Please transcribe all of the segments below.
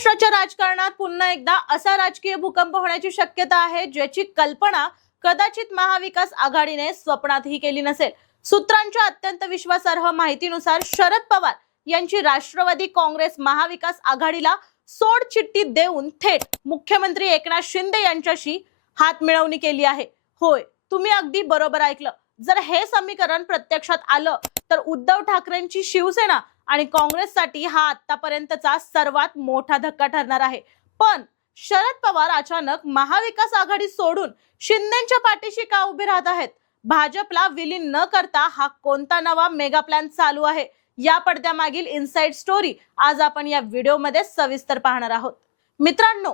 महाराष्ट्राच्या राजकारणात पुन्हा एकदा असा राजकीय भूकंप होण्याची शक्यता आहे ज्याची कल्पना कदाचित महाविकास आघाडीने स्वप्नातही केली नसेल। सूत्रांच्या अत्यंत विश्वासार्ह माहितीनुसार शरद पवार यांची राष्ट्रवादी काँग्रेस महाविकास आघाडीला सोड चिठ्ठी देऊन थेट मुख्यमंत्री एकनाथ शिंदे यांच्याशी हात मिळवणी केली आहे। होय, तुम्ही अगदी बरोबर ऐकलं। जर हे समीकरण प्रत्यक्षात आलं तर उद्धव ठाकरेंची शिवसेना आणि काँग्रेससाठी हा आतापर्यंतचा सर्वात मोठा धक्का ठरणार आहे। पण शरद पवार अचानक महाविकास आघाडी सोडून शिंदेच्या पाठीशी का उभे राहत आहेत? भाजपला विलीन न करता हा कोणता नवा मेगा प्लॅन चालू आहे? या पडद्यामागील इनसाइड स्टोरी आज आपण या व्हिडिओमध्ये सविस्तर पाहणार आहोत। मित्रांनो,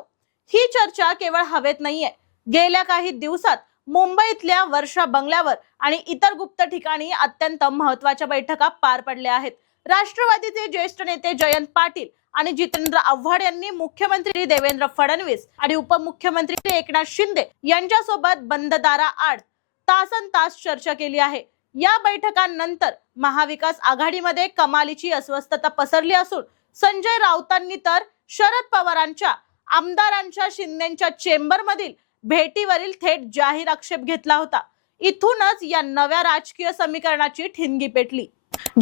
ही चर्चा केवळ हवेत नाहीये। गेल्या काही दिवसात मुंबईतल्या वर्षा बंगल्यावर आणि इतर गुप्त ठिकाणी अत्यंत महत्त्वाच्या बैठका पार पडल्या आहेत। राष्ट्रवादीचे ज्येष्ठ नेते जयंत पाटील आणि जितेंद्र आव्हाड यांनी मुख्यमंत्री देवेंद्र फडणवीस आणि उपमुख्यमंत्री एकनाथ शिंदे यांच्यासोबत बंद दाराआड तासनतास चर्चा केली आहे। या बैठकांनंतर महाविकास आघाडीमध्ये कमालीची अस्वस्थता पसरली असून संजय राऊतांनी तर शरद पवारांच्या आमदारांच्या शिंदेच्या चेंबरमधील भेटीवरील थेट जाहीर आक्षेप घेतला होता। इथूनच या नव्या राजकीय समीकरणाची ठिणगी पेटली।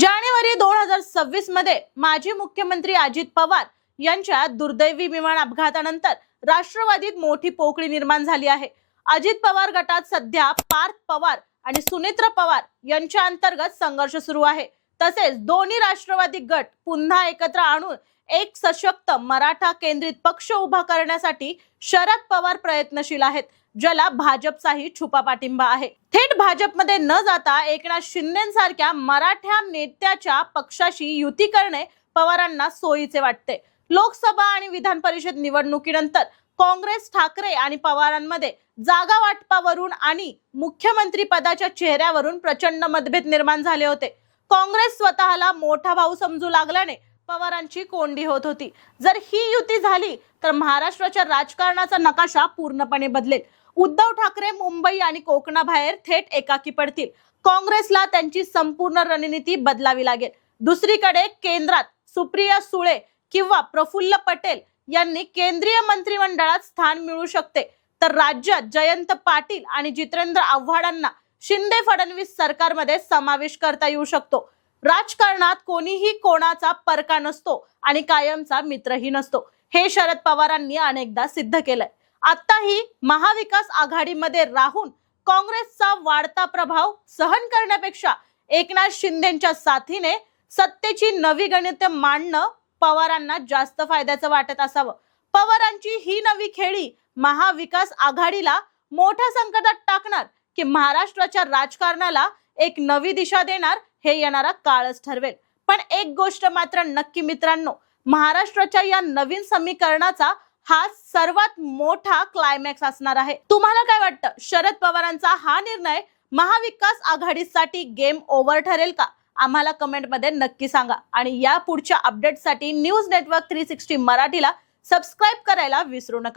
जानेवारी 2026 मध्ये माजी मुख्यमंत्री अजित पवार यांच्या दुर्दैवी विमान अपघातानंतर राष्ट्रवादीत मोठी पोकळी निर्माण झाली आहे। अजित पवार गटात सध्या पार्थ पवार आणि सुनेत्र पवार यांच्या अंतर्गत संघर्ष सुरू आहे। तसेच दोन्ही राष्ट्रवादी गट पुन्हा एकत्र आणून एक सशक्त मराठा केंद्रित पक्ष उभा करण्यासाठी शरद पवार प्रयत्नशील आहेत, ज्याला भाजपचाही छुपा पाठिंबा आहे। थेट भाजपमध्ये न जाता एकनाथ शिंदेसारख्या मराठा नेत्याच्या पक्षाशी युती करणे पवारांना सोयीचे वाटते। लोकसभा आणि विधान परिषद निवडणुकीनंतर काँग्रेस ठाकरे आणि पवारांमध्ये जागा वाटपावरून आणि मुख्यमंत्री पदाच्या चेहऱ्यावरून प्रचंड मतभेद निर्माण झाले होते। काँग्रेस स्वतःला मोठा भाऊ समजू लागल्याने पवारांची कोंडी होत होती। जर ही युती झाली तर महाराष्ट्राच्या राजकारणाचा नकाशा पूर्णपणे बदलेल। उद्धव ठाकरे मुंबई आणि कोकणाबाहेर थेट एकाकी पडतील। काँग्रेसला त्यांची संपूर्ण रणनीती बदलावी लागेल। दुसरीकडे केंद्रात सुप्रिया सुळे किंवा प्रफुल्ल पटेल यांनी केंद्रीय मंत्रिमंडळात स्थान मिळू शकते, तर राज्यात जयंत पाटील आणि जितेंद्र आव्हाडांना शिंदे फडणवीस सरकारमध्ये समावेश करता येऊ शकतो। राजकारणात कोणीही कोणाचा परका नसतो आणि कायमचा मित्रही नसतो, हे शरद पवारांनी अनेकदा सिद्ध केलंय। आताही महाविकास आघाडीमध्ये राहून काँग्रेसचा वाढता प्रभाव सहन करण्यापेक्षा एकनाथ शिंदेच्या साथीने सत्तेची नवी गणिते मांडणं पवारांना जास्त फायद्याचं वाटत असावं। पवारांची ही नवी खेळी महाविकास आघाडीला मोठ्या संकटात टाकणार की महाराष्ट्राच्या राजकारणाला एक नवी दिशा देणार, हे येणारा काळच ठरवेल। पण एक गोष्ट मात्र नक्की मित्रांनो, महाराष्ट्राच्या या नवीन समीकरणाचा हा सर्वात मोठा क्लायमॅक्स असणार आहे। तुम्हाला काय वाटतं? शरद पवारांचा हा निर्णय महाविकास आघाडीसाठी गेम ओव्हर ठरेल का? आम्हाला कमेंट मध्ये नक्की सांगा आणि या पुढच्या अपडेटसाठी न्यूज नेटवर्क 360 मराठीला सबस्क्राइब करायला विसरू नका।